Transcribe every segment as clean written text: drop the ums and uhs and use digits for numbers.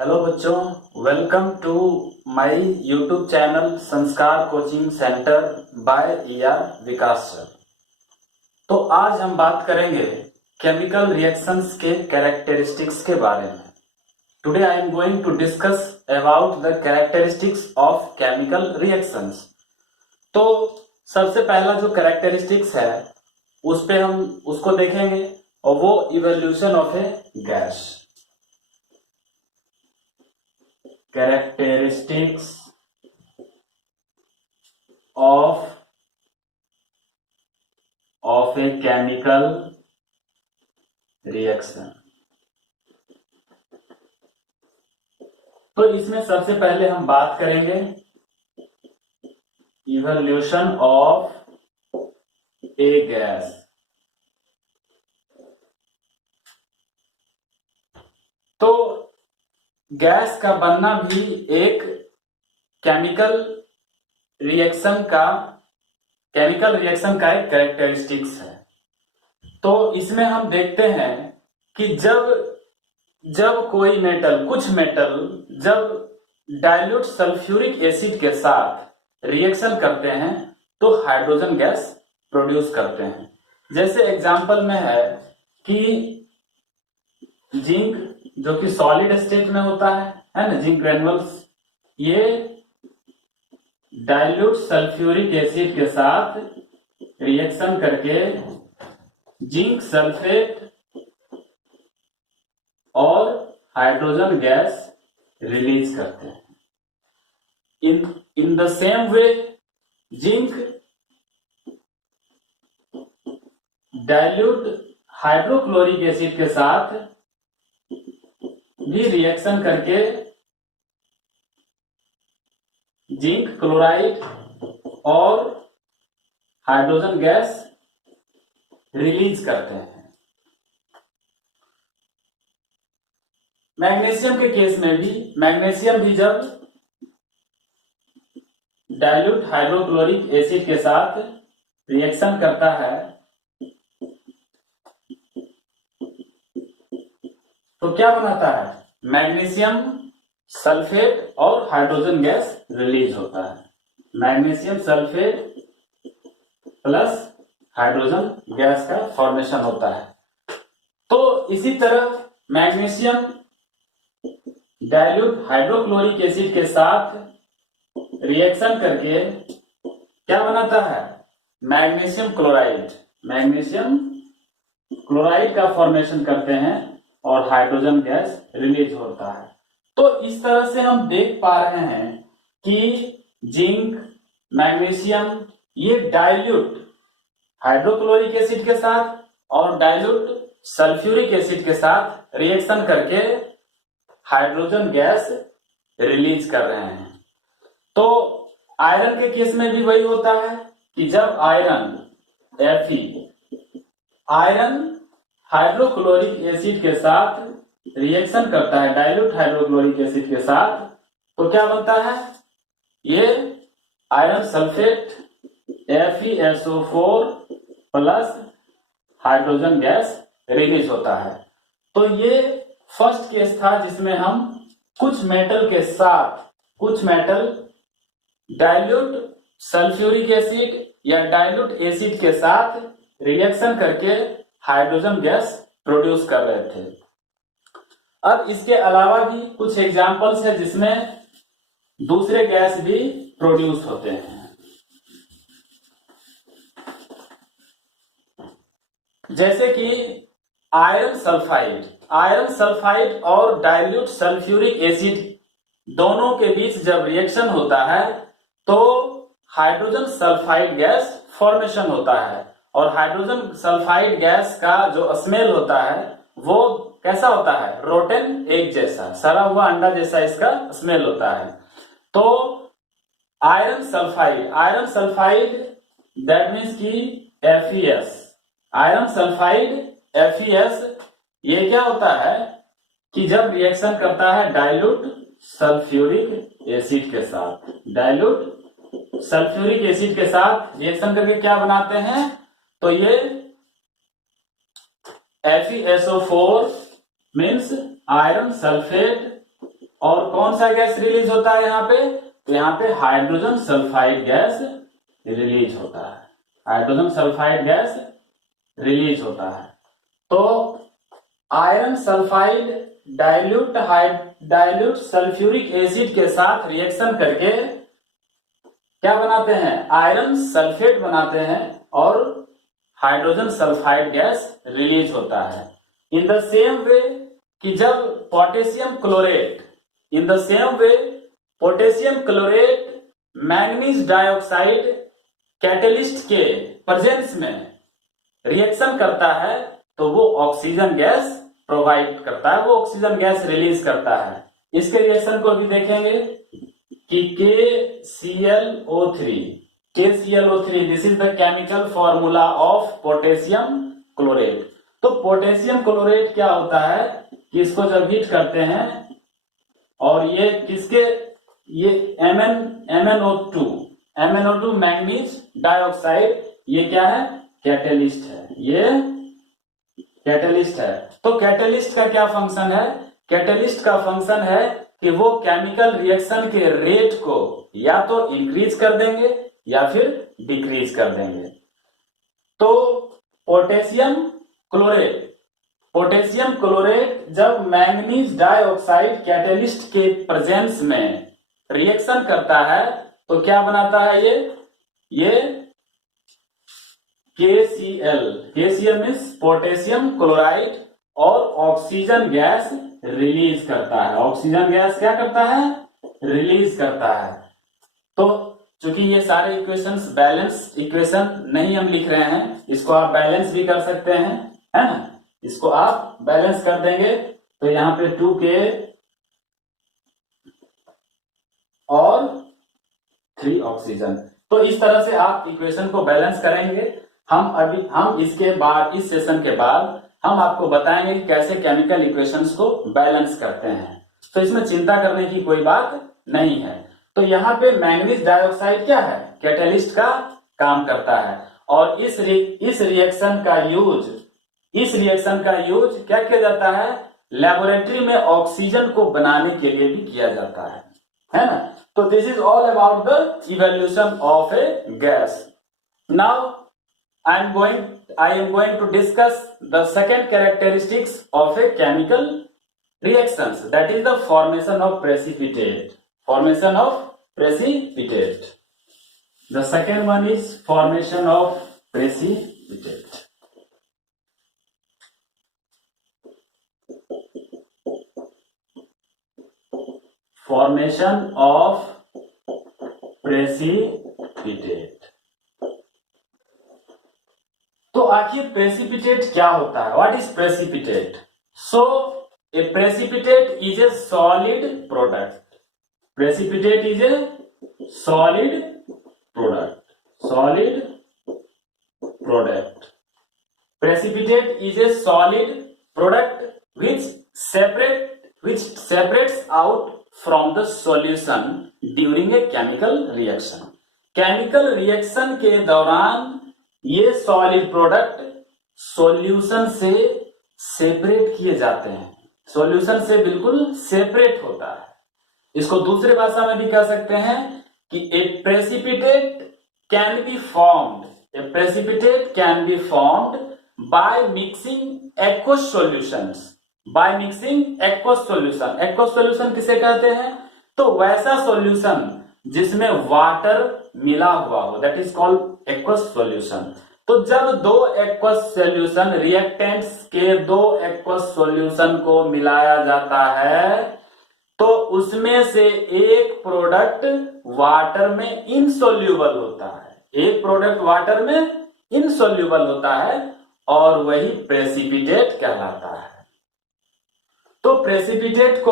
Hello बच्चों, welcome to my YouTube channel Sanskar coaching centre by Vikas sir. तो आज हम बात करेंगे केमिकल रिएक्शंस के कैरेक्टरिस्टिक्स के बारे में। Today I am going to discuss about the characteristics of chemical reactions. तो सबसे पहला जो कैरेक्टरिस्टिक्स है उस पे हम उसको देखेंगे और वो evolution of A gas. Characteristics of a chemical reaction। तो इसमें सबसे पहले हम बात करेंगे इवोल्यूशन ऑफ ए गैस। तो गैस का बनना भी एक केमिकल रिएक्शन का एक कैरेक्टरिस्टिक्स है। तो इसमें हम देखते हैं कि जब कोई कुछ मेटल जब डाइल्यूट सल्फ्यूरिक एसिड के साथ रिएक्शन करते हैं तो हाइड्रोजन गैस प्रोड्यूस करते हैं। जैसे एग्जांपल में है कि जिंक जो कि सॉलिड स्टेट में होता है ना, जिंक ग्रेन्युल्स, ये डाइल्यूट सल्फ्यूरिक एसिड के साथ रिएक्शन करके जिंक सल्फेट और हाइड्रोजन गैस रिलीज करते हैं। In the same way zinc dilute hydrochloric acid के साथ भी रिएक्शन करके जिंक क्लोराइड और हाइड्रोजन गैस रिलीज करते हैं। मैग्नीशियम के केस में भी मैग्नीशियम भी जब डाइल्यूट हाइड्रोक्लोरिक एसिड के साथ रिएक्शन करता है तो क्या बनाता है, मैग्नीशियम सल्फेट और हाइड्रोजन गैस रिलीज होता है। Magnesium sulphate plus hydrogen gas का फॉर्मेशन होता है। तो इसी तरह मैग्नीशियम डाइल्यूट हाइड्रोक्लोरिक एसिड के साथ रिएक्शन करके क्या बनाता है, मैग्नीशियम क्लोराइड का फॉर्मेशन करते हैं और हाइड्रोजन गैस रिलीज होता है। तो इस तरह से हम देख पा रहे हैं कि जिंक, मैग्नीशियम ये डाइल्यूट हाइड्रोक्लोरिक एसिड के साथ और डाइल्यूट सल्फ्यूरिक एसिड के साथ रिएक्शन करके हाइड्रोजन गैस रिलीज कर रहे हैं। तो आयरन के केस में भी वही होता है कि जब आयरन हाइड्रोक्लोरिक एसिड के साथ रिएक्शन करता है डाइल्यूट हाइड्रोक्लोरिक एसिड के साथ तो क्या बनता है, ये iron sulphate FeSO4 plus hydrogen gas release होता है। तो ये फर्स्ट केस था जिसमें हम कुछ मेटल डाइल्यूट सल्फ्यूरिक एसिड या डाइल्यूट एसिड के साथ रिएक्शन करके हाइड्रोजन गैस प्रोड्यूस कर रहे थे। अब इसके अलावा भी कुछ एग्जाम्पल्स है जिसमें दूसरे गैस भी प्रोड्यूस होते हैं। जैसे कि आयरन सल्फाइड और डाइल्यूट सल्फ्यूरिक एसिड दोनों के बीच जब रिएक्शन होता है तो हाइड्रोजन सल्फाइड गैस फॉर्मेशन होता है और हाइड्रोजन सल्फाइड गैस का जो स्मेल होता है वो कैसा होता है, रोटेन एग जैसा, सड़ा हुआ अंडा जैसा इसका स्मेल होता है। तो आयरन सल्फाइड दैट मीन्स की FeS, आयरन सल्फाइड FeS ये क्या होता है कि जब रिएक्शन करता है डाइल्यूट सल्फ्यूरिक एसिड के साथ, डाइल्यूट सल्फ्यूरिक एसिड के साथ रिएक्शन करके क्या बनाते हैं, तो ये FeSO4 मीन्स आयरन सल्फेट और कौन सा गैस रिलीज होता है यहाँ पे? तो यहाँ पे हाइड्रोजन सल्फाइड गैस रिलीज होता है, हाइड्रोजन सल्फाइड गैस रिलीज होता है। तो iron sulphide dilute sulphuric acid के साथ रिएक्शन करके क्या बनाते हैं? आयरन सल्फेट बनाते हैं और हाइड्रोजन सल्फाइड गैस रिलीज होता है। इन द सेम वे कि जब potassium chlorate manganese dioxide catalyst के प्रेजेंस में रिएक्शन करता है तो वो ऑक्सीजन गैस प्रोवाइड करता है, वो ऑक्सीजन गैस रिलीज करता है। इसके रिएक्शन को भी देखेंगे कि KClO3 this is the chemical formula of potassium chlorate. तो पोटेशियम क्लोरेट क्या होता है कि इसको जब हीट करते हैं और ये किसके, ये MnO2 मैंगनीज डाइऑक्साइड, ये क्या है? कैटेलिस्ट है, ये कैटेलिस्ट है। तो कैटेलिस्ट का क्या फंक्शन है? कैटेलिस्ट का फंक्शन है कि वो केमिकल रिएक्शन के रेट को या तो इंक्रीज कर देंगे या फिर डिक्रीज कर देंगे। तो पोटेशियम क्लोरेट जब मैंगनीज डाइऑक्साइड कैटेलिस्ट के प्रेजेंस में रिएक्शन करता है तो क्या बनाता है? ये KCl मीन्स पोटेशियम क्लोराइड और ऑक्सीजन गैस रिलीज करता है। ऑक्सीजन गैस क्या करता है? रिलीज करता है। तो चूंकि ये सारे इक्वेशंस बैलेंस इक्वेशन नहीं हम लिख रहे हैं, इसको आप बैलेंस भी कर सकते हैं, है ना? इसको आप बैलेंस कर देंगे तो यहाँ पे 2K और 3 ऑक्सीजन। तो इस तरह से आप इक्वेशन को बैलेंस करेंगे। हम इसके बाद, इस सेशन के बाद हम आपको बताएंगे कि कैसे केमिकल इक्वेशंस को बैलेंस करते हैं। तो इसमें चिंता करने की कोई बात नहीं है। तो यहाँ पे मैंगनीज डाइऑक्साइड क्या है? कैटेलिस्ट का काम करता है। और इस रिएक्शन का यूज क्या किया जाता है? लेबोरेटरी में ऑक्सीजन को बनाने के लिए भी किया जाता है ना? तो this is all about the evolution of A gas. Now I am going to discuss the second characteristics of a chemical reactions, that is the formation of precipitate. The second one is formation of precipitate. Formation of precipitate. तो आखिर precipitate क्या होता है? What is precipitate? So A precipitate is a solid product. Precipitate is a solid product. Precipitate is a solid product which separates out from the solution during a chemical reaction. Chemical reaction के दौरान ये solid product solution से separate किए जाते हैं, solution से बिल्कुल separate होता है। इसको दूसरे भाषा में भी कह सकते हैं कि a precipitate can be formed by mixing aqueous solutions. Aqueous solution किसे कहते हैं? तो वैसा सॉल्यूशन जिसमें वाटर मिला हुआ हो, that is called aqueous solution. तो जब दो एक्वस सॉल्यूशन, रिएक्टेंट्स के दो एक्वस सॉल्यूशन को मिलाया जाता है तो उसमें से एक प्रोडक्ट वाटर में इनसोल्यूबल होता है, और वही प्रेसिपिटेट कहलाता है। तो precipitate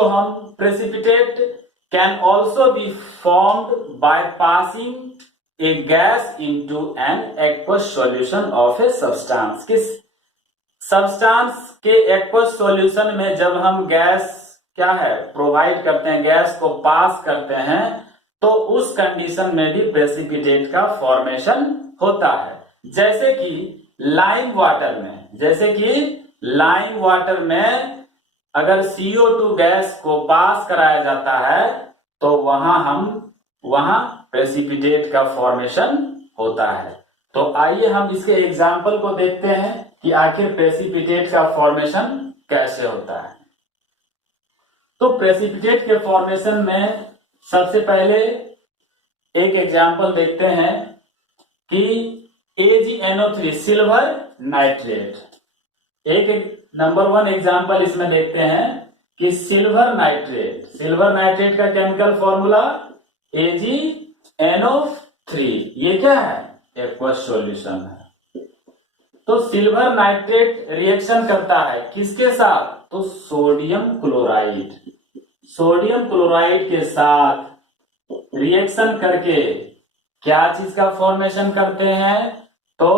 can also be formed by passing A gas into an aqueous solution of a substance. किस सब्सटेंस के एक्वस सॉल्यूशन में जब हम गैस क्या है प्रोवाइड करते हैं, गैस को पास करते हैं, तो उस कंडीशन में भी प्रेसिपिटेट का फॉर्मेशन होता है। जैसे कि लाइम वाटर में अगर CO2 गैस को पास कराया जाता है तो वहां प्रेसिपिटेट का फॉर्मेशन होता है। तो आइए हम इसके एग्जाम्पल को देखते हैं कि आखिर प्रेसिपिटेट का फॉर्मेशन कैसे होता है। तो प्रेसिपिटेट के फॉर्मेशन में सबसे पहले एक एग्जाम्पल देखते हैं कि AgNO3 सिल्वर नाइट्रेट। एक नंबर 1 एग्जाम्पल इसमें देखते हैं कि सिल्वर नाइट्रेट का केमिकल फॉर्मूला AgNO3। ये क्या है? एक्वस सॉल्यूशन है। तो सिल्वर नाइट्रेट रिएक्शन करता है किसके साथ? तो सोडियम क्लोराइड के साथ रिएक्शन करके क्या चीज का फॉर्मेशन करते हैं? तो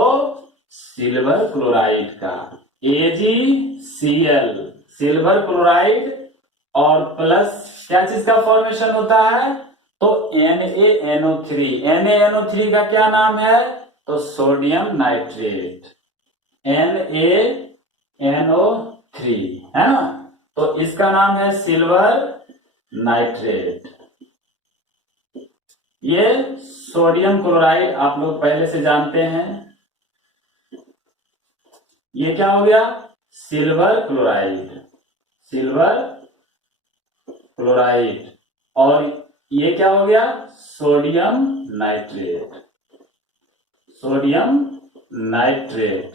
सिल्वर क्लोराइड का AgCl, सिल्वर क्लोराइड और प्लस क्या चीज का फॉर्मेशन होता है? तो NaNO3 का क्या नाम है? तो सोडियम नाइट्रेट, NaNO3 है ना। तो इसका नाम है सिल्वर नाइट्रेट। ये सोडियम क्लोराइड आप लोग पहले से जानते हैं। ये क्या हो गया? Silver chloride. और ये क्या हो गया? Sodium nitrate.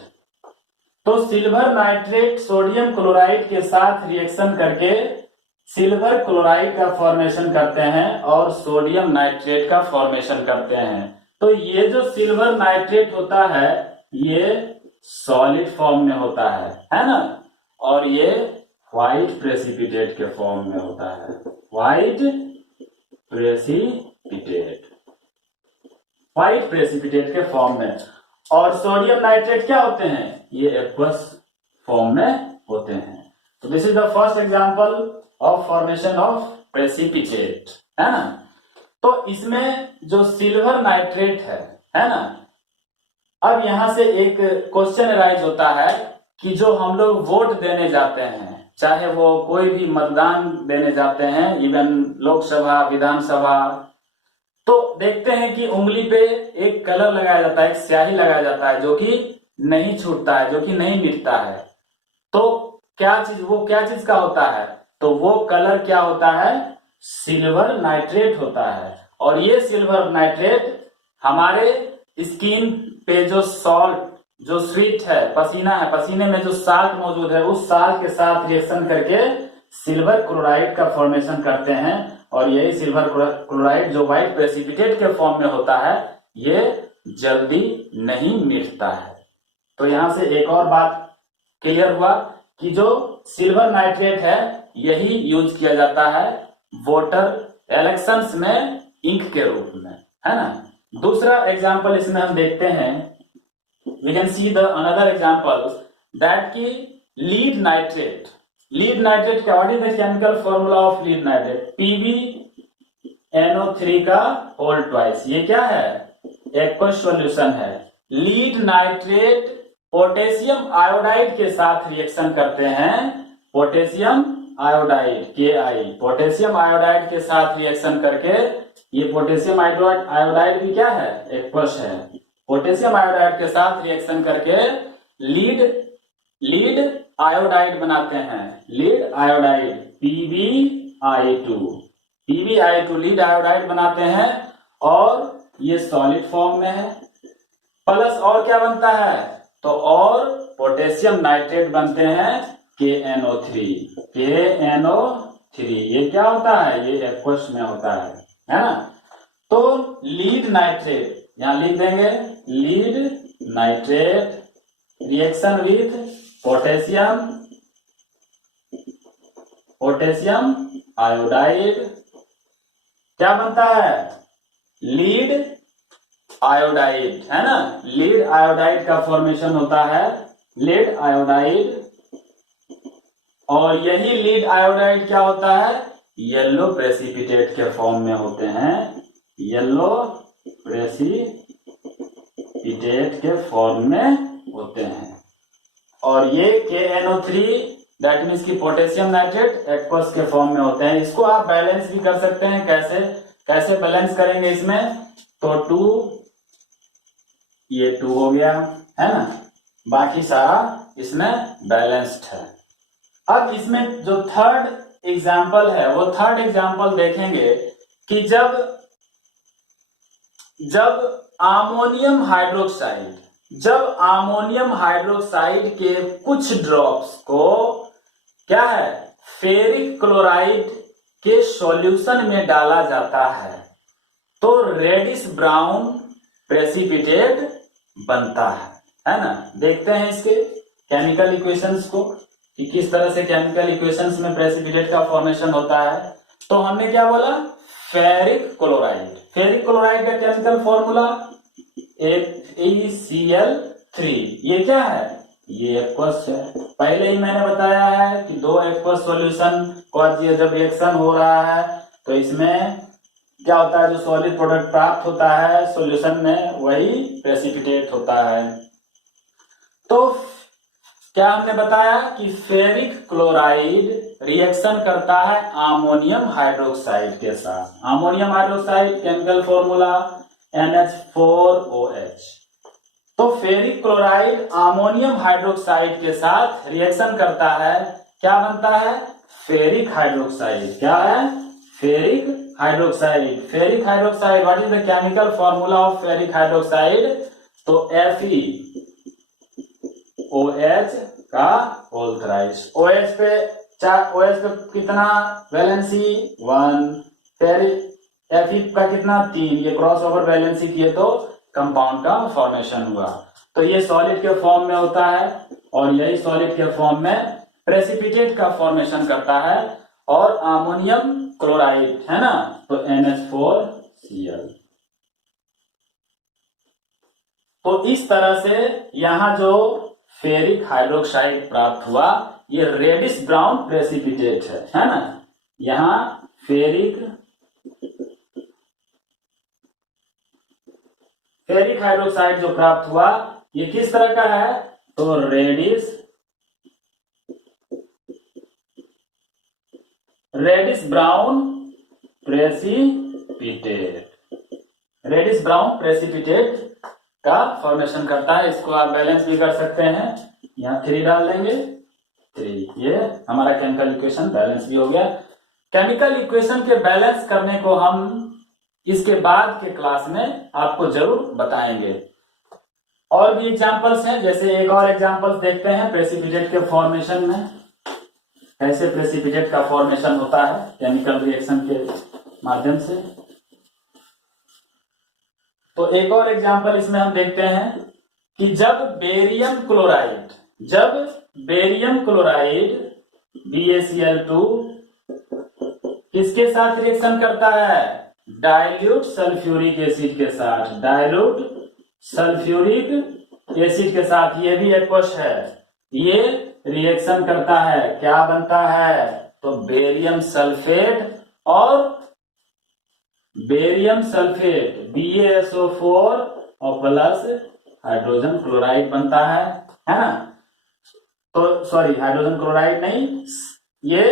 तो सिल्वर नाइट्रेट सोडियम क्लोराइड के साथ रिएक्शन करके सिल्वर क्लोराइड का फॉर्मेशन करते हैं और सोडियम नाइट्रेट का फॉर्मेशन करते हैं। तो ये जो सिल्वर नाइट्रेट होता है ये सॉलिड फॉर्म में होता है ना। और ये व्हाइट प्रेसिपिटेट के फॉर्म में होता है, व्हाइट प्रेसिपिटेट के फॉर्म में। और सोडियम नाइट्रेट क्या होते हैं? ये एक्वस फॉर्म में होते हैं। तो this is the first example of formation of precipitate, है ना। तो इसमें जो सिल्वर नाइट्रेट है ना। अब यहां से एक क्वेश्चन अराइज होता है कि जो हम लोग वोट देने जाते हैं, चाहे वो कोई भी मतदान देने जाते हैं, इवन लोकसभा, विधानसभा, तो देखते हैं कि उंगली पे एक कलर लगाया जाता है, एक स्याही लगाया जाता है जो कि नहीं छूटता है, जो कि नहीं मिटता है। तो वो क्या चीज का होता है? तो वो कलर क्या होता है? सिल्वर नाइट्रेट होता है। और ये सिल्वर नाइट्रेट हमारे स्किन पे जो सॉल्ट, जो स्वीट है, पसीना है, पसीने में जो साल्ट मौजूद है, उस साल्ट के साथ रिएक्शन करके सिल्वर क्लोराइड का फॉर्मेशन करते हैं। और यही सिल्वर क्लोराइड जो व्हाइट प्रेसिपिटेट के फॉर्म में होता है, ये जल्दी नहीं मिटता है। तो यहां से एक और बात क्लियर हुआ कि जो सिल्वर नाइट्रेट है यही यूज किया जाता है वोटर इलेक्शंस में इंक के रूप में, है ना। दूसरा एग्जांपल इसमें हम देखते हैं, we can see the another example that की लीड नाइट्रेट क्या, what is the chemical formula of lead nitrate? PbNO3 का होल ट्वाइस। ये क्या है? एक्वस सॉल्यूशन है। लीड नाइट्रेट पोटेशियम आयोडाइड के साथ रिएक्शन करते हैं, potassium iodide Ki, potassium iodide के साथ रिएक्शन करके, ये पोटेशियम आयोडाइड भी क्या है? एक्वस है। पोटेशियम आयोडाइड के साथ रिएक्शन करके लीड आयोडाइड बनाते हैं, lead iodide PbI2 lead iodide बनाते हैं। और ये सॉलिड फॉर्म में है। प्लस और क्या बनता है? तो और पोटेशियम नाइट्रेट बनते हैं KNO3। ये क्या होता है? ये एक्वस में होता है ना। तो लीड नाइट्रेट यहां लिख देंगे, lead nitrate reaction with potassium iodide क्या बनता है? लीड आयोडाइड, है ना। लीड आयोडाइड का फॉर्मेशन होता है, लीड आयोडाइड। और यही लीड आयोडाइड क्या होता है? येलो प्रेसिपिटेट के फॉर्म में होते हैं, येलो प्रेसिपिटेट के फॉर्म में होते हैं। और ये KNO3 दैट मीन्स कि पोटेशियम नाइट्रेट एक्वस के फॉर्म में होते हैं। इसको आप बैलेंस भी कर सकते हैं। कैसे कैसे बैलेंस करेंगे इसमें, तो 2 ये 2 हो गया है ना, बाकी सारा इसमें बैलेंस्ड है। अब इसमें जो थर्ड एग्जाम्पल है वो थर्ड एग्जाम्पल देखेंगे कि जब अमोनियम हाइड्रोक्साइड के कुछ ड्रॉप्स को क्या है फेरिक क्लोराइड के सॉल्यूशन में डाला जाता है तो रेडिश ब्राउन प्रेसिपिटेट बनता है ना। देखते हैं इसके केमिकल इक्वेशंस को कि किस तरह से केमिकल इक्वेशंस में प्रेसिपिटेट का फॉर्मेशन होता है। तो हमने क्या बोला, फेरिक क्लोराइड का केमिकल फॉर्मूला FeCl3। ये क्या है, ये एक्वस है। पहले ही मैंने बताया है कि 2 एक्वस सॉल्यूशन को जब रिएक्शन हो रहा है तो इसमें क्या होता है, जो सॉलिड प्रोडक्ट प्राप्त होता है सॉल्यूशन में वही प्रेसिपिटेट होता है। तो क्या हमने बताया कि फेरिक क्लोराइड रिएक्शन करता है अमोनियम हाइड्रोक्साइड के साथ। Ammonium hydroxide chemical formula NH4OH। तो फेरिक क्लोराइड अमोनियम हाइड्रोक्साइड के साथ रिएक्शन करता है, क्या बनता है, फेरिक हाइड्रोक्साइड। क्या है, ferric hydroxide. Ferric hydroxide, what is the chemical formula of ferric hydroxide, तो FeOH का होल थ्राइस। OH पे कितना वैलेंसी 1, फेरिक Fe का कितना 3, ये क्रॉस ओवर वैलेंसी किए तो कंपाउंड का फॉर्मेशन हुआ। तो ये सॉलिड के फॉर्म में होता है और यही सॉलिड के फॉर्म में प्रेसिपिटेट का फॉर्मेशन करता है और अमोनियम क्लोराइड है ना, तो NH4Cl। तो इस तरह से यहां जो फेरिक हाइड्रोक्साइड प्राप्त हुआ ये रेडिश ब्राउन प्रेसिपिटेट है ना। यहां फेरिक हाइड्रोक्साइड जो प्राप्त हुआ ये किस तरह का है, तो रेडिश ब्राउन प्रेसिपिटेट का फॉर्मेशन करता है। इसको आप बैलेंस भी कर सकते हैं, यहाँ 3 डाल देंगे 3, ये हमारा केमिकल इक्वेशन बैलेंस भी हो गया। केमिकल इक्वेशन के बैलेंस करने को हम इसके बाद के क्लास में आपको जरूर बताएंगे। और भी एग्जांपल्स हैं, जैसे एक और एग्जांपल्स देखते हैं प्रेसिपिटेट के फॉर्मेशन में, कैसे प्रेसिपिटेट का फॉर्मेशन होता है केमिकल रिएक्शन के माध्यम से। तो एक और एग्जांपल इसमें हम देखते हैं कि जब बेरियम क्लोराइड BaCl2 किसके साथ रिएक्शन करता है, डाइल्यूट सल्फ्यूरिक एसिड के साथ, ये भी एक्वस है, ये रिएक्शन करता है, क्या बनता है, तो बेरियम सल्फेट BaSO4 और प्लस हाइड्रोजन क्लोराइड बनता है ना। तो सॉरी, हाइड्रोजन क्लोराइड नहीं, ये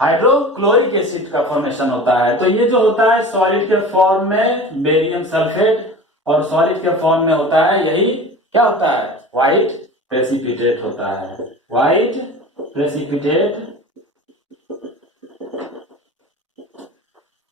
हाइड्रोक्लोरिक एसिड का फॉर्मेशन होता है। तो ये जो होता है सॉलिड के फॉर्म में बेरियम सल्फेट और सॉलिड के फॉर्म में होता है, यही क्या होता है, व्हाइट प्रेसिपिटेट होता है, व्हाइट प्रेसिपिटेट।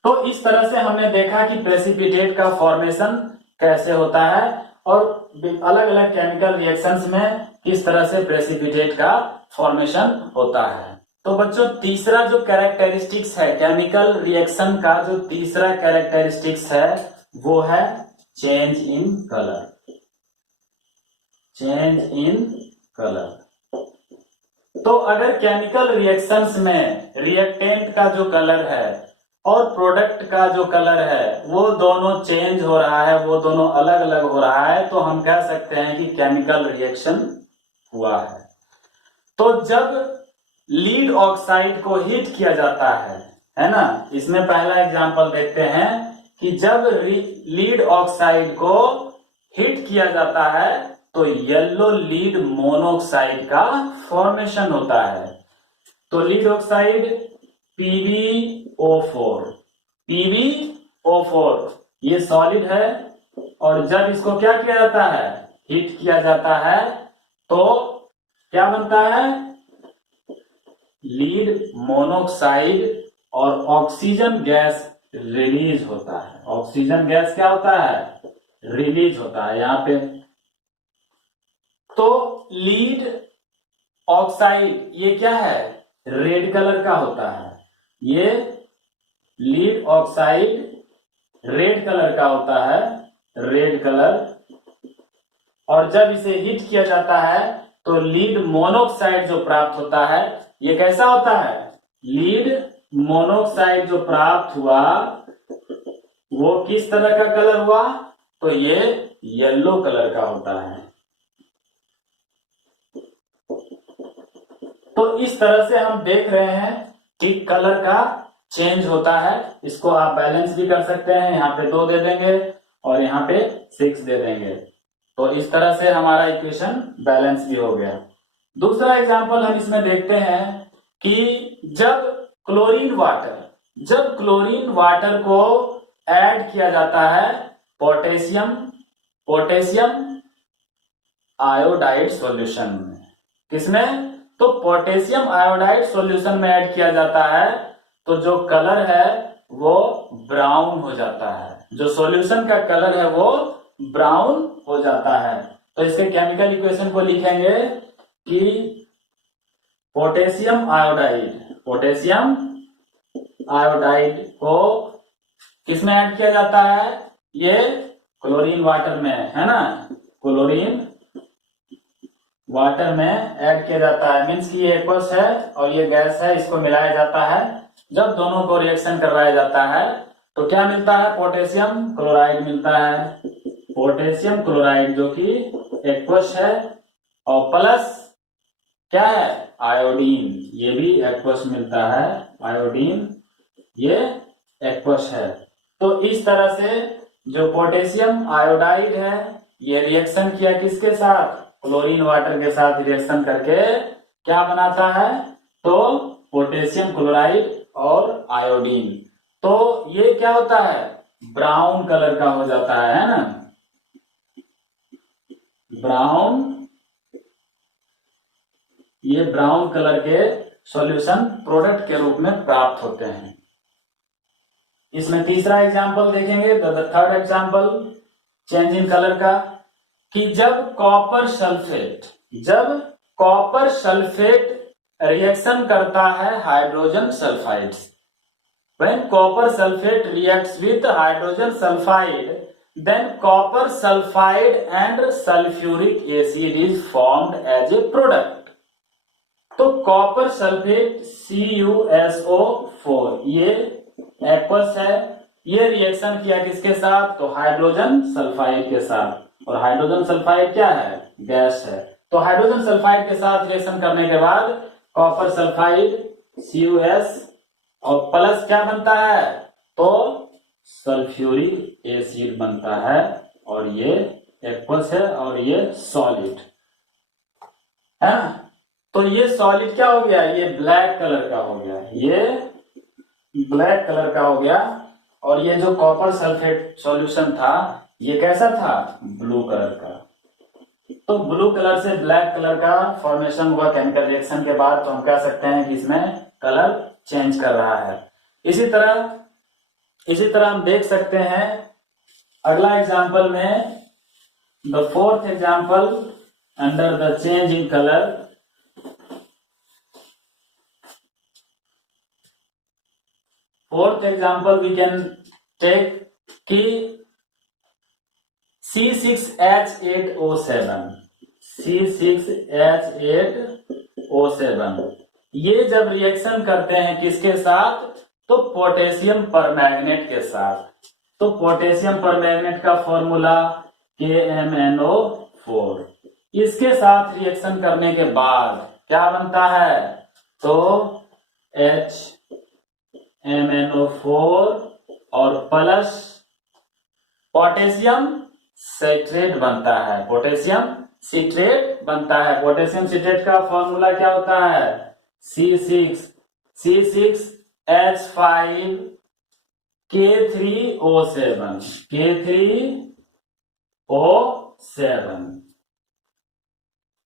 तो इस तरह से हमने देखा कि प्रेसिपिटेट का फॉर्मेशन कैसे होता है और अलग अलग केमिकल रिएक्शंस में किस तरह से प्रेसिपिटेट का फॉर्मेशन होता है। तो बच्चों तीसरा जो कैरेक्टरिस्टिक्स है केमिकल रिएक्शन का, जो तीसरा कैरेक्टरिस्टिक्स है वो है चेंज इन कलर। तो अगर केमिकल रिएक्शंस में रिएक्टेंट का जो कलर है और प्रोडक्ट का जो कलर है वो दोनों चेंज हो रहा है, वो दोनों अलग अलग हो रहा है, तो हम कह सकते हैं कि केमिकल रिएक्शन हुआ है। तो जब लीड ऑक्साइड को हीट किया जाता है ना, इसमें पहला एग्जांपल देखते हैं कि जब लीड ऑक्साइड को हीट किया जाता है तो येलो लीड मोनोऑक्साइड का फॉर्मेशन होता है। तो लीड ऑक्साइड PbO4, PbO4 ये सॉलिड है, और जब इसको क्या किया जाता है, हीट किया जाता है, तो क्या बनता है, लीड मोनोऑक्साइड, और ऑक्सीजन गैस रिलीज होता है। ऑक्सीजन गैस क्या होता है, रिलीज होता है यहां पे। तो लीड ऑक्साइड ये क्या है, रेड कलर का होता है। ये लीड ऑक्साइड रेड कलर का होता है, रेड कलर। और जब इसे हीट किया जाता है तो लीड मोनोऑक्साइड जो प्राप्त होता है, ये कैसा होता है, लीड मोनोऑक्साइड जो प्राप्त हुआ वो किस तरह का कलर हुआ, तो ये येलो कलर का होता है। तो इस तरह से हम देख रहे हैं कि कलर का चेंज होता है। इसको आप बैलेंस भी कर सकते हैं, यहाँ पे 2 दे देंगे और यहाँ पे 6 दे देंगे। तो इस तरह से हमारा इक्वेशन बैलेंस भी हो गया। दूसरा एग्जांपल हम इसमें देखते हैं कि जब क्लोरीन वाटर को ऐड किया जाता है पोटेशियम आयोडाइड सॉल्यूशन में, किसमें, तो पोटेशियम आयोडाइड सॉल्यूशन में ऐड किया जाता है, तो जो कलर है वो ब्राउन हो जाता है। जो सॉल्यूशन का कलर है वो ब्राउन हो जाता है। तो इसके केमिकल इक्वेशन को लिखेंगे कि पोटेशियम आयोडाइड को किसमें ऐड किया जाता है, ये क्लोरीन वाटर में है ना, क्लोरीन वाटर में ऐड किया जाता है। मीन्स कि ये एक्वस है और ये गैस है, इसको मिलाया जाता है। जब दोनों को रिएक्शन करवाया जाता है तो क्या मिलता है, पोटेशियम क्लोराइड मिलता है। पोटेशियम क्लोराइड जो कि एक्वस है, और प्लस क्या है, आयोडीन, ये भी एक्वस मिलता है, आयोडीन ये एक्वस है। तो इस तरह से जो पोटेशियम आयोडाइड है ये रिएक्शन किया किसके साथ, क्लोरीन वाटर के साथ रिएक्शन करके क्या बनाता है, तो पोटेशियम क्लोराइड और आयोडीन। तो ये क्या होता है, ब्राउन कलर का हो जाता है ना, ब्राउन, ये ब्राउन कलर के सॉल्यूशन प्रोडक्ट के रूप में प्राप्त होते हैं। इसमें तीसरा एग्जांपल देखेंगे, the third example change in colour का, कि जब कॉपर सल्फेट रिएक्शन करता है hydrogen sulphide, when copper sulphate reacts with hydrogen sulphide, then copper sulfide and sulfuric acid is formed as a product। तो कॉपर सल्फेट CuSO4 ये aqueous है, ये reaction किया किसके साथ, तो हाइड्रोजन सल्फाइड के साथ, और हाइड्रोजन सल्फाइड क्या है, गैस है। तो हाइड्रोजन सल्फाइड के साथ रिएक्शन करने के बाद कॉपर सल्फाइड CuS और प्लस क्या बनता है, तो सल्फ्यूरिक एसिड बनता है, और ये एक्वस है और ये सॉलिड है ना। तो ये सॉलिड क्या हो गया, ये ब्लैक कलर का हो गया, ये ब्लैक कलर का हो गया। और ये जो कॉपर सल्फेट सॉल्यूशन था ये कैसा था, ब्लू कलर का। तो ब्लू कलर से ब्लैक कलर का फॉर्मेशन हुआ केमिकल रिएक्शन के बाद, तो हम कह सकते हैं कि इसमें कलर चेंज कर रहा है। इसी तरह हम देख सकते हैं अगला एग्जांपल में, the fourth example under the change in colour. Fourth example we can take कि C6H8O7 ये जब रिएक्शन करते हैं किसके साथ, तो पोटेशियम परमैंगनेट के साथ। तो पोटेशियम परमैंगनेट का फॉर्मूला KMnO4, इसके साथ रिएक्शन करने के बाद क्या बनता है, तो HMnO4 और प्लस पोटेशियम साइट्रेट बनता है, पोटेशियम सिट्रेट बनता है। पोटेशियम सिट्रेट का फॉर्मूला क्या होता है? C6H5 K3O7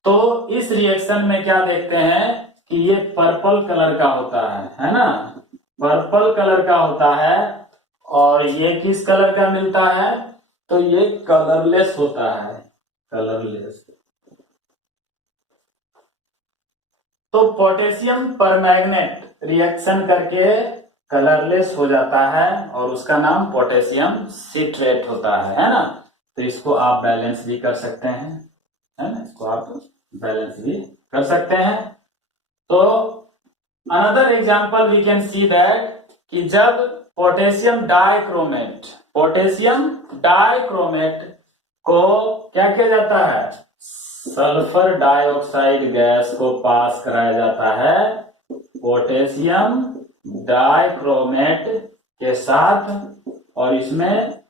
तो इस रिएक्शन में क्या देखते हैं कि ये पर्पल कलर का होता है ना, पर्पल कलर का होता है। और ये किस कलर का मिलता है? तो ये कलरलेस होता है, कलरलेस। तो पोटेशियम परमैंगनेट रिएक्शन करके कलरलेस हो जाता है और उसका नाम पोटेशियम सिट्रेट होता है ना। तो इसको आप बैलेंस भी कर सकते हैं, है ना, इसको आप बैलेंस भी कर सकते हैं। तो another example we can see that कि जब पोटेशियम डाइक्रोमेट को क्या किया जाता है? सल्फर डाइऑक्साइड गैस को पास कराया जाता है पोटेशियम डाइक्रोमेट के साथ, और इसमें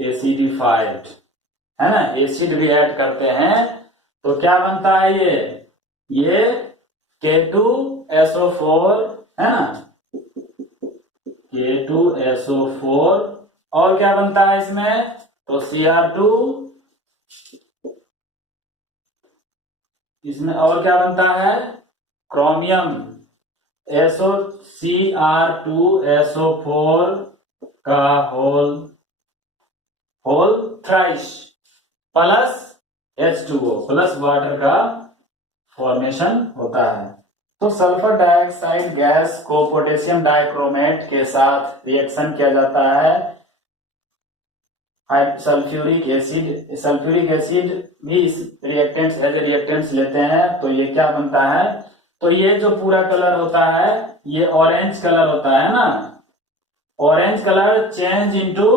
एसिडिफाइड, है ना, एसिड भी ऐड करते हैं। तो क्या बनता है? ये K2SO4, है ना, K2SO4। और क्या बनता है इसमें? तो Cr2, इसमें और क्या बनता है? क्रोमियम Cr2SO4 का whole thrice plus H2O plus water का फॉर्मेशन होता है। तो सल्फर डाइऑक्साइड गैस को पोटेशियम डाइक्रोमेट के साथ रिएक्शन किया जाता है। सल्फ्यूरिक एसिड भी इस रिएक्टेंट्स एज रिएक्टेंट्स लेते हैं। तो ये क्या बनता है? तो ये जो पूरा कलर होता है ये ऑरेंज कलर होता है ना, orange colour change into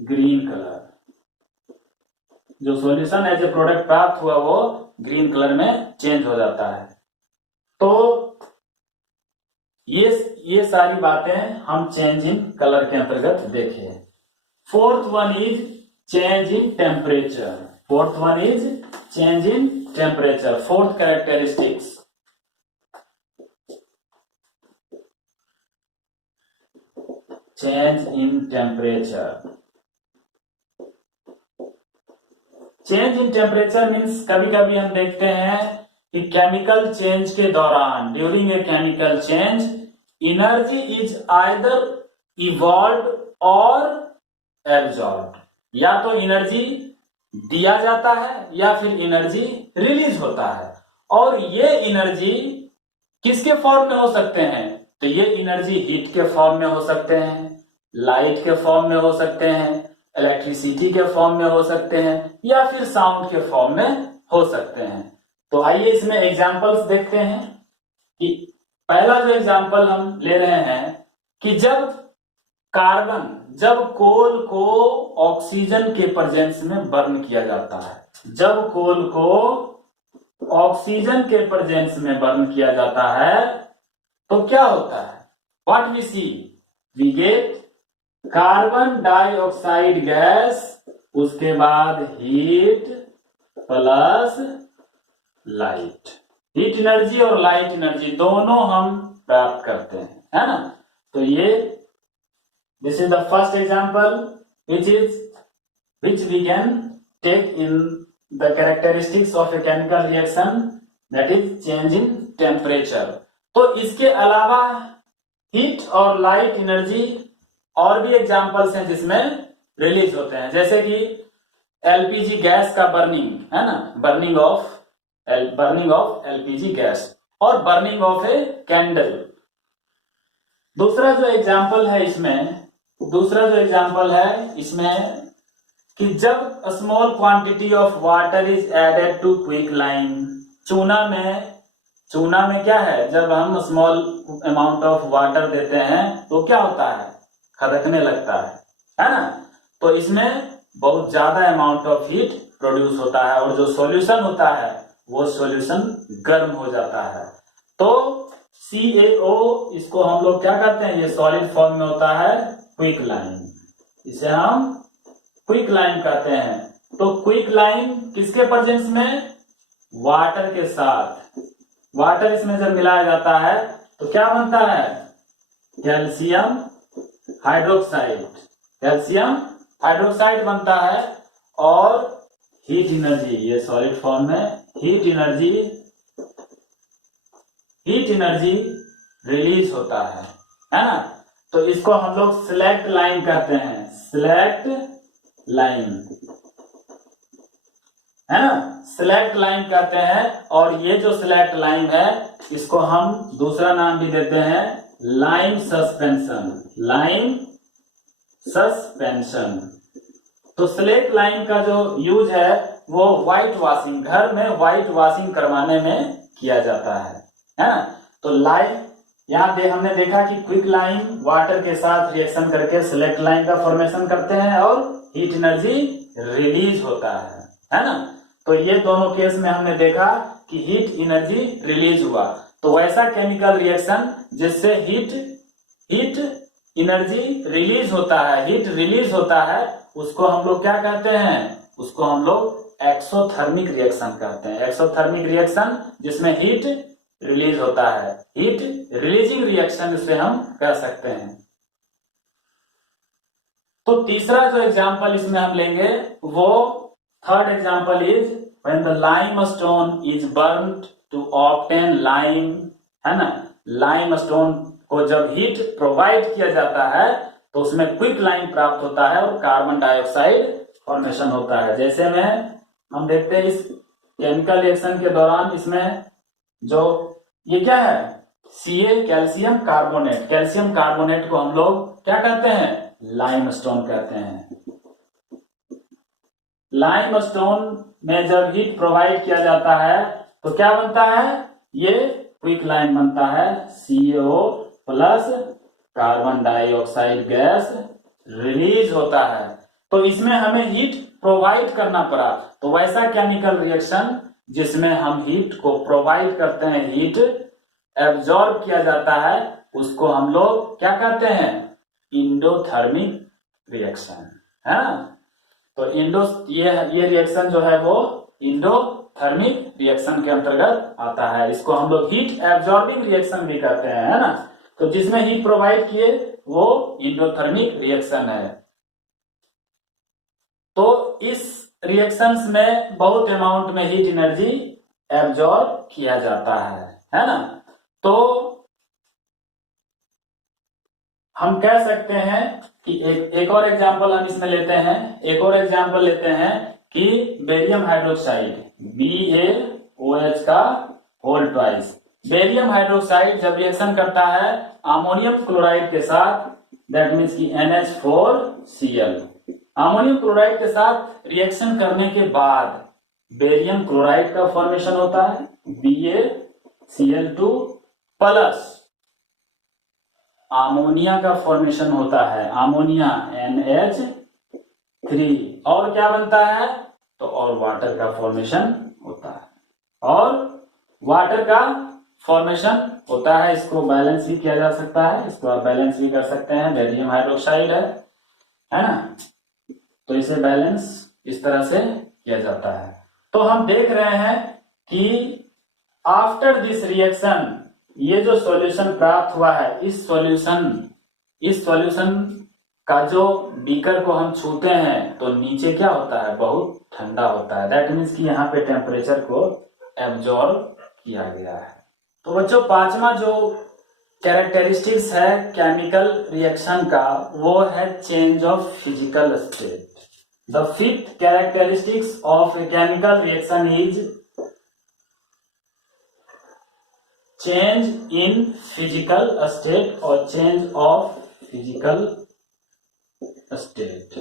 green colour. जो सॉल्यूशन एज ए प्रोडक्ट प्राप्त हुआ वो ग्रीन कलर में चेंज हो जाता है। तो ये सारी बातें हम चेंज इन कलर के अंतर्गत देखे। Fourth one is change in temperature. Fourth characteristics. Change in temperature. Change in temperature means कभी कभी हम देखते हैं कि केमिकल चेंज के दौरान, during a chemical change, energy is either evolve और एब्जॉर्ब। या तो एनर्जी दिया जाता है या फिर एनर्जी रिलीज होता है। और ये एनर्जी किसके फॉर्म में हो सकते हैं? तो ये एनर्जी हीट के फॉर्म में हो सकते हैं, लाइट के फॉर्म में हो सकते हैं, इलेक्ट्रिसिटी के फॉर्म में हो सकते हैं, या फिर साउंड के फॉर्म में हो सकते हैं। तो आइए इसमें एग्जांपल्स देखते हैं कि पहला जो एग्जांपल हम ले रहे हैं कि जब कोल को ऑक्सीजन के प्रेजेंस में बर्न किया जाता है, जब कोल को ऑक्सीजन के प्रेजेंस में बर्न किया जाता है तो क्या होता है? What we see? We get carbon dioxide gas, उसके बाद heat plus light. Heat energy और लाइट एनर्जी दोनों हम प्राप्त करते हैं, है ना। तो ये this is the first example which we can take in the characteristics of a chemical reaction, that is change in temperature। तो इसके अलावा हीट और लाइट एनर्जी और भी एग्जांपल्स हैं जिसमें रिलीज होते हैं, जैसे कि एलपीजी गैस का बर्निंग, है ना, बर्निंग ऑफ एलपीजी गैस और बर्निंग ऑफ ए कैंडल। दूसरा जो एग्जांपल है इसमें कि जब small quantity of water is added to quick lime. चूना में क्या है? जब हम स्मॉल अमाउंट ऑफ वाटर देते हैं तो क्या होता है? खदकने लगता है ना। तो इसमें बहुत ज्यादा अमाउंट ऑफ हीट प्रोड्यूस होता है और जो सॉल्यूशन होता है वो सॉल्यूशन गर्म हो जाता है। तो CaO इसको हम लोग क्या करते हैं? ये सॉलिड फॉर्म में होता है क्विक लाइम, इसे हम क्विक लाइम कहते हैं। तो क्विक लाइम किसके प्रेजेंस में? वाटर के साथ, वाटर इसमें जब मिलाया जाता है तो क्या बनता है, कैल्शियम हाइड्रोक्साइड, कैल्शियम हाइड्रोक्साइड बनता है और हीट एनर्जी, ये सॉलिड फॉर्म है, हीट एनर्जी रिलीज होता है ना। तो इसको हम लोग सिलेक्ट लाइन कहते हैं, सिलेक्ट लाइन, है ना, सिलेक्ट लाइन कहते हैं। और ये जो सिलेक्ट लाइन है इसको हम दूसरा नाम भी देते हैं लाइन सस्पेंशन, लाइन सस्पेंशन। तो सिलेक्ट लाइन का जो यूज है वो व्हाइट वॉशिंग, घर में व्हाइट वॉशिंग करवाने में किया जाता है ना। तो लाइन यहाँ हमने देखा कि क्विक लाइन वाटर के साथ रिएक्शन करके सिलेक्ट लाइन का फॉर्मेशन करते हैं और हीट एनर्जी रिलीज होता है ना। तो ये दोनों केस में हमने देखा कि हीट एनर्जी रिलीज हुआ। तो वैसा केमिकल रिएक्शन जिससे हीट एनर्जी रिलीज होता है, हीट रिलीज होता है, उसको हम लोग क्या कहते हैं, उसको हम लोग एक्सोथर्मिक रिएक्शन कहते हैं। एक्सोथर्मिक रिएक्शन जिसमें हीट रिलीज होता है, हीट रिलीजिंग रिएक्शन इसे हम कह सकते हैं। तो तीसरा जो एग्जांपल इसमें हम लेंगे वो third example is when the limestone is burned to obtain lime, है ना। लाइमस्टोन को जब हीट प्रोवाइड किया जाता है तो उसमें क्विक लाइन प्राप्त होता है और कार्बन डाइऑक्साइड फॉर्मेशन होता है। जैसे में हम देखते हैं इस केमिकल रिएक्शन के दौरान इसमें जो ये क्या है, Ca calcium carbonate, calcium carbonate को हम लोग क्या कहते हैं, लाइमस्टोन कहते हैं। लाइमस्टोन में जब हीट प्रोवाइड किया जाता है तो क्या बनता है, ये क्विक लाइन बनता है, CO plus carbon dioxide gas release होता है। तो इसमें हमें हीट प्रोवाइड करना पड़ा। तो वैसा केमिकल रिएक्शन जिसमें हम हीट को प्रोवाइड करते हैं, हीट एब्जॉर्ब किया जाता है, उसको हम लोग क्या कहते हैं, इंडोथर्मिक रिएक्शन, है ना। तो ये रिएक्शन जो है वो इंडोथर्मिक रिएक्शन के अंतर्गत आता है। इसको हम लोग हीट एब्जॉर्बिंग रिएक्शन भी कहते हैं, है ना। तो जिसमें हीट प्रोवाइड किए वो इंडोथर्मिक रिएक्शन है। तो इस रिएक्शंस में बहुत अमाउंट में हीट एनर्जी एब्जॉर्ब किया जाता है ना। तो हम कह सकते हैं कि एक और एग्जांपल हम इसमें लेते हैं, एक और एग्जांपल लेते हैं कि बेरियम हाइड्रोक्साइड BaOH का होल ट्वाइस। बेरियम हाइड्रोक्साइड जब रिएक्शन करता है अमोनियम क्लोराइड के साथ, दैट मीन्स की NH4Cl, अमोनियम क्लोराइड के साथ रिएक्शन करने के बाद बेरियम क्लोराइड का फॉर्मेशन होता है, BaCl2 प्लस अमोनिया का फॉर्मेशन होता है, अमोनिया NH3, और क्या बनता है, तो और वाटर का फॉर्मेशन होता है, और वाटर का फॉर्मेशन होता है। इसको बैलेंस भी किया जा सकता है, इसको आप बैलेंस भी कर सकते हैं, बेरियम हाइड्रोक्साइड है ना। तो इसे बैलेंस इस तरह से किया जाता है। तो हम देख रहे हैं कि आफ्टर दिस रिएक्शन ये जो सॉल्यूशन प्राप्त हुआ है, इस सॉल्यूशन का जो बीकर को हम छूते हैं तो नीचे क्या होता है, बहुत ठंडा होता है। दैट मीन्स कि यहाँ पे टेम्परेचर को एब्जॉर्ब किया गया है। तो बच्चों पांचवा जो कैरेक्टरिस्टिक्स है केमिकल रिएक्शन का वो है change of physical state. The fifth characteristics of a chemical reaction is change in physical state और चेंज ऑफ फिजिकल स्टेट।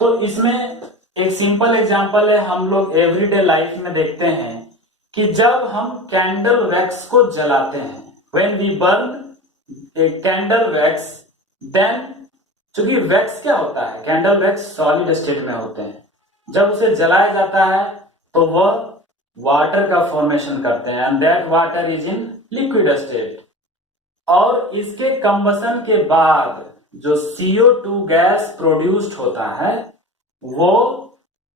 तो इसमें एक सिंपल एग्जांपल है, हम लोग एवरीडे लाइफ में देखते हैं कि जब हम कैंडल वैक्स को जलाते हैं, when we burn a candle wax, then चूंकि वैक्स क्या होता है, कैंडल वैक्स सॉलिड स्टेट में होते हैं, जब उसे जलाया जाता है तो वह वाटर का फॉर्मेशन करते हैं and that water is in liquid state. और इसके कंबसन के बाद जो CO2 गैस प्रोड्यूस्ड होता है वो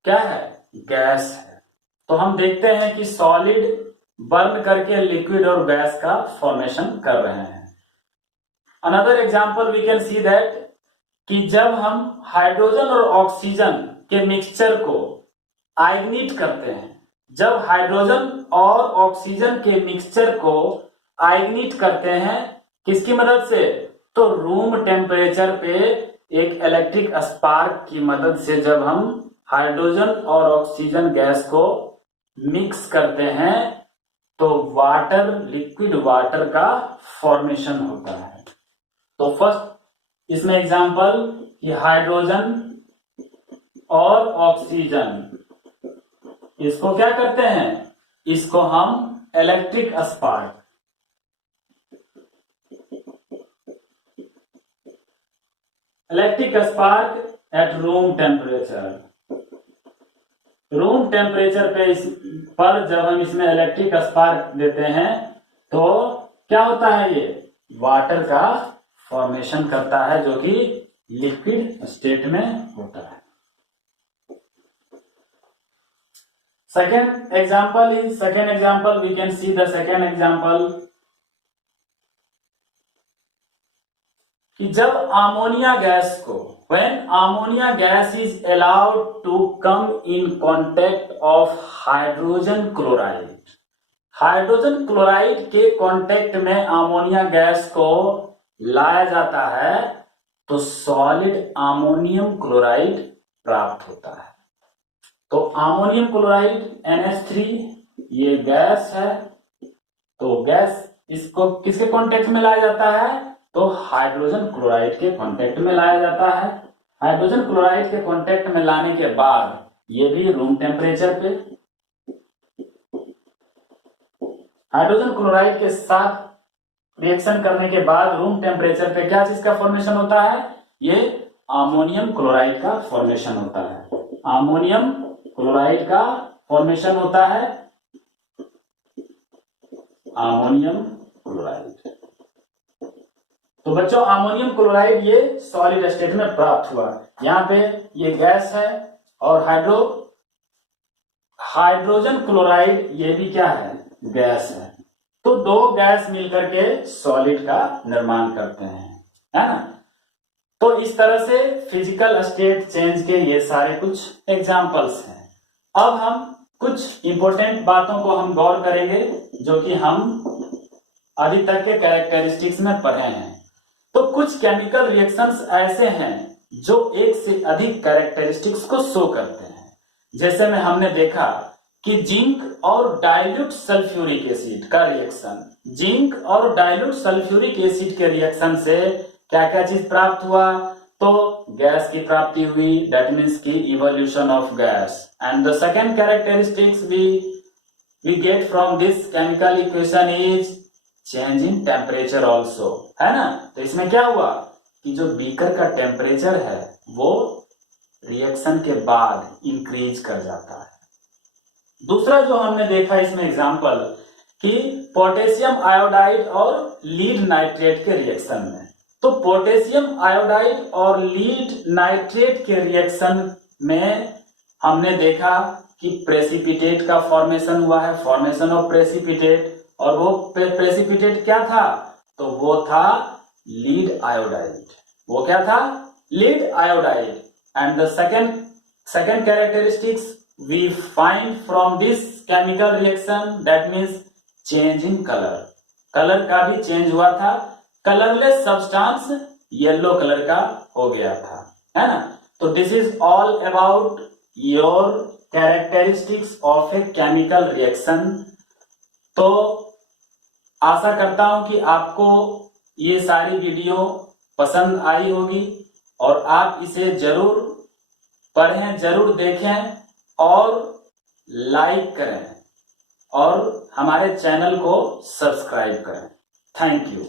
क्या है, गैस है। तो हम देखते हैं कि सॉलिड बर्न करके लिक्विड और गैस का फॉर्मेशन कर रहे हैं। Another example we can see that कि जब हम हाइड्रोजन और ऑक्सीजन के मिक्सचर को आयनिट करते हैं, जब हाइड्रोजन और ऑक्सीजन के मिक्सचर को आयनिट करते हैं किसकी मदद से, तो रूम टेम्परेचर पे एक इलेक्ट्रिक स्पार्क की मदद से जब हम हाइड्रोजन और ऑक्सीजन गैस को मिक्स करते हैं तो वाटर, लिक्विड वाटर का फॉर्मेशन होता है। तो फर्स्ट इसमें एग्जांपल कि हाइड्रोजन और ऑक्सीजन, इसको क्या करते हैं, इसको हम electric spark, electric spark at room temperature, room temperature पे पर जब हम इसमें इलेक्ट्रिक स्पार्क देते हैं तो क्या होता है, ये वाटर का फॉर्मेशन करता है जो कि लिक्विड स्टेट में होता है। Second example we can see the second example कि जब अमोनिया गैस को, when ammonia gas is allowed to come in contact of hydrogen chloride, hydrogen chloride के कांटेक्ट में अमोनिया गैस को लाया जाता है तो सॉलिड अमोनियम क्लोराइड प्राप्त होता है। तो अमोनियम क्लोराइड NH3 ये गैस है, तो गैस इसको किसके कांटेक्ट में लाया जाता है, तो हाइड्रोजन क्लोराइड के कांटेक्ट में लाया जाता है। हाइड्रोजन क्लोराइड के कांटेक्ट में लाने के बाद ये भी रूम टेम्परेचर पे, हाइड्रोजन क्लोराइड के साथ रिएक्शन करने के बाद रूम टेम्परेचर पे क्या चीज का फॉर्मेशन होता है, ये अमोनियम क्लोराइड का फॉर्मेशन होता है। अमोनियम क्लोराइड का फॉर्मेशन होता है, अमोनियम क्लोराइड। तो बच्चों अमोनियम क्लोराइड ये सॉलिड स्टेट में प्राप्त हुआ। यहाँ पे ये गैस है और हाइड्रोजन क्लोराइड ये भी क्या है, गैस है। तो दो गैस मिलकर के सॉलिड का निर्माण करते हैं, है ना। तो इस तरह से फिजिकल स्टेट चेंज के ये सारे कुछ एग्जांपल्स हैं। अब हम कुछ इंपॉर्टेंट बातों को हम गौर करेंगे जो कि हम अभी तक के कैरेक्टरिस्टिक्स में पढ़े हैं। तो कुछ केमिकल रिएक्शंस ऐसे हैं जो एक से अधिक कैरेक्टरिस्टिक्स को शो करते हैं। जैसे में हमने देखा कि जिंक और डाइल्यूट सल्फ्यूरिक एसिड का रिएक्शन, जिंक और डाइल्यूट सल्फ्यूरिक एसिड के रिएक्शन से क्या क्या चीज प्राप्त हुआ, तो गैस की प्राप्ति हुई, दैट मीन्स की evolution of gas. And the second characteristics we get from this chemical equation is change in temperature also, है ना। तो इसमें क्या हुआ कि जो बीकर का टेम्परेचर है वो रिएक्शन के बाद इंक्रीज कर जाता है। दूसरा जो हमने देखा इसमें एग्जांपल कि पोटेशियम आयोडाइड और लीड नाइट्रेट के रिएक्शन में, तो पोटेशियम आयोडाइड और लीड नाइट्रेट के रिएक्शन में हमने देखा कि प्रेसिपिटेट का फॉर्मेशन हुआ है, फॉर्मेशन ऑफ प्रेसिपिटेट। और वो प्रेसिपिटेट क्या था, तो वो था लीड आयोडाइड। वो क्या था, lead iodide. And the second characteristics we find from this chemical reaction, that means change in colour. Colour का भी चेंज हुआ था, कलरलेस सब्सटेंस येलो कलर का हो गया था, है ना। तो this is all about your characteristics of a chemical reaction. तो आशा करता हूं कि आपको ये सारी वीडियो पसंद आई होगी और आप इसे जरूर पढ़ें, जरूर देखें और लाइक करें और हमारे चैनल को सब्सक्राइब करें। Thank you.